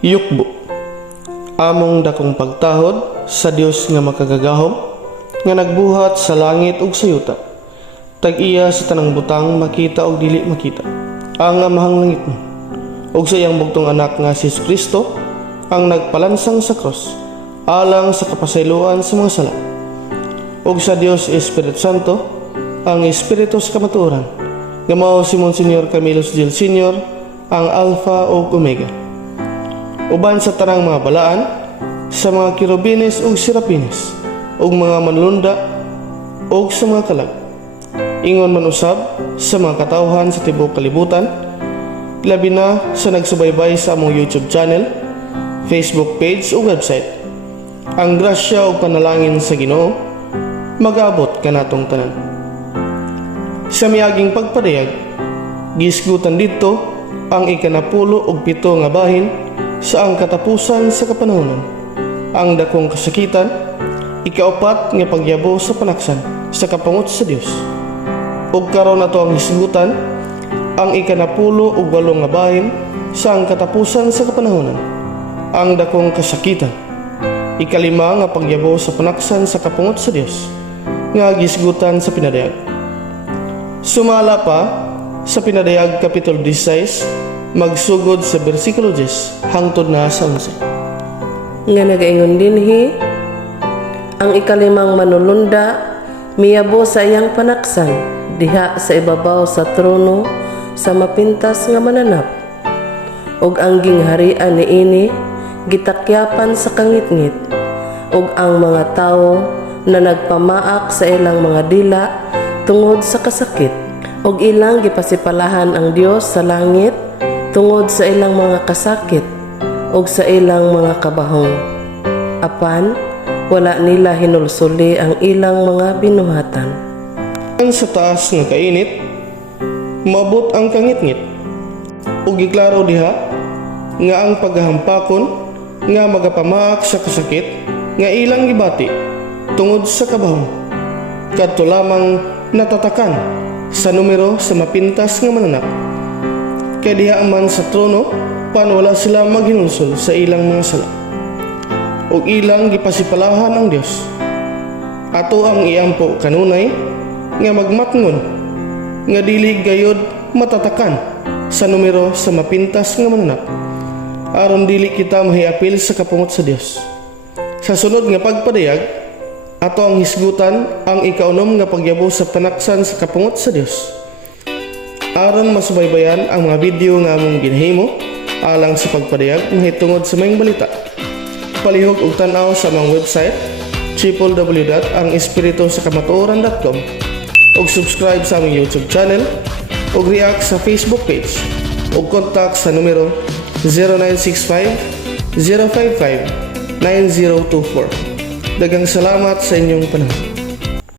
Yukbo, among dakong pagtahod sa Dios nga makagagahom, nga nagbuhat sa langit ug sa yuta. Tag-iya sa tanang butang makita ug dili makita, ang amahang langit mo, ug sa iyang bugtong anak nga si Kristo, ang nagpalansang sa cross, alang sa kapasayloan sa mga sala. Ug sa Dios Espiritu Santo, ang Espiritu sa kamatuoran, nga mao si Monsignor Camilo Gil Sr., ang Alpha ug Omega. Uban sa tanang mga balaan, sa mga kirubines ug serapines, ug mga manlunda, ug sa mga kalag. Ingon man usab sa mga katawhan sa tibuok kalibutan, labi na sa nagsubaybay sa among YouTube channel, Facebook page ug website. Ang grasya ug panalangin sa Ginoo mag-abot kanatong tanan. Sa miaging pagpadayag, gisgutan didto ang ikanapulo ug pito nga bahin sa ang katapusan sa kapanahonan, ang dakong kasakitan, ikaapat nga pagyabo sa panaksan sa kapangot sa Dios. Ug karon ato ang hisgutan ang ikanapulo ug walo nga bahin sa ang katapusan sa kapanahonan, ang dakong kasakitan, ikalima nga pagyabo sa panaksan sa kapangot sa Dios, nga gisgutan sa pinadayag. Sumala pa sa pinadayag kapitulo 16, magsugod sa bersikulo 10 hangtod na sa 11. Nga nagaingon dinhi, ang ikalimang manulunda miyabo sa iyang panaksan diha sa ibabaw sa trono sa mapintas nga mananap, ug ang gingharian niini gitakyapan sa kangitngit, ug ang mga tawo na nagpamaak sa ilang mga dila tungod sa kasakit, ug ilang gipasipalahan ang Dios sa langit tungod sa ilang mga kasakit ug sa ilang mga kabahong. Apan wala nila hinulsuli ang ilang mga binuhatan. Ang sa taas nga kainit, maabot ang kangitngit, ug giklaro diha nga ang paghahampakon nga magapamaak sa kasakit nga ilang gibati tungod sa kabahong, kadto lamang natatakan sa numero sa mapintas nga mananap. Kaya diha man sa trono, pan wala sila maghinulsol sa ilang mga sala, ug ilang gipasipalahan ang Dios. Ato ang iampo kanunay nga magmatngon nga dili gayod matatakan sa numero sa mapintas nga mananap, aron dili kita mahiapil sa kapungot sa Dios. Sa sunod nga pagpadayag, ato ang hisgutan ang ikaunom nga pagyabo sa panaksan sa kapungot sa Dios, aron masubaybayan ang mga video nga among ginahimo alang sa pagpadayag mahitungod sa mayong balita. Palihog og tan-aw sa among website www.angespiritusakamatuoran.com, ug subscribe sa among YouTube channel, ug react sa Facebook page, ug contact sa numero 0965 055 9024. Daghang salamat sa inyong panahon.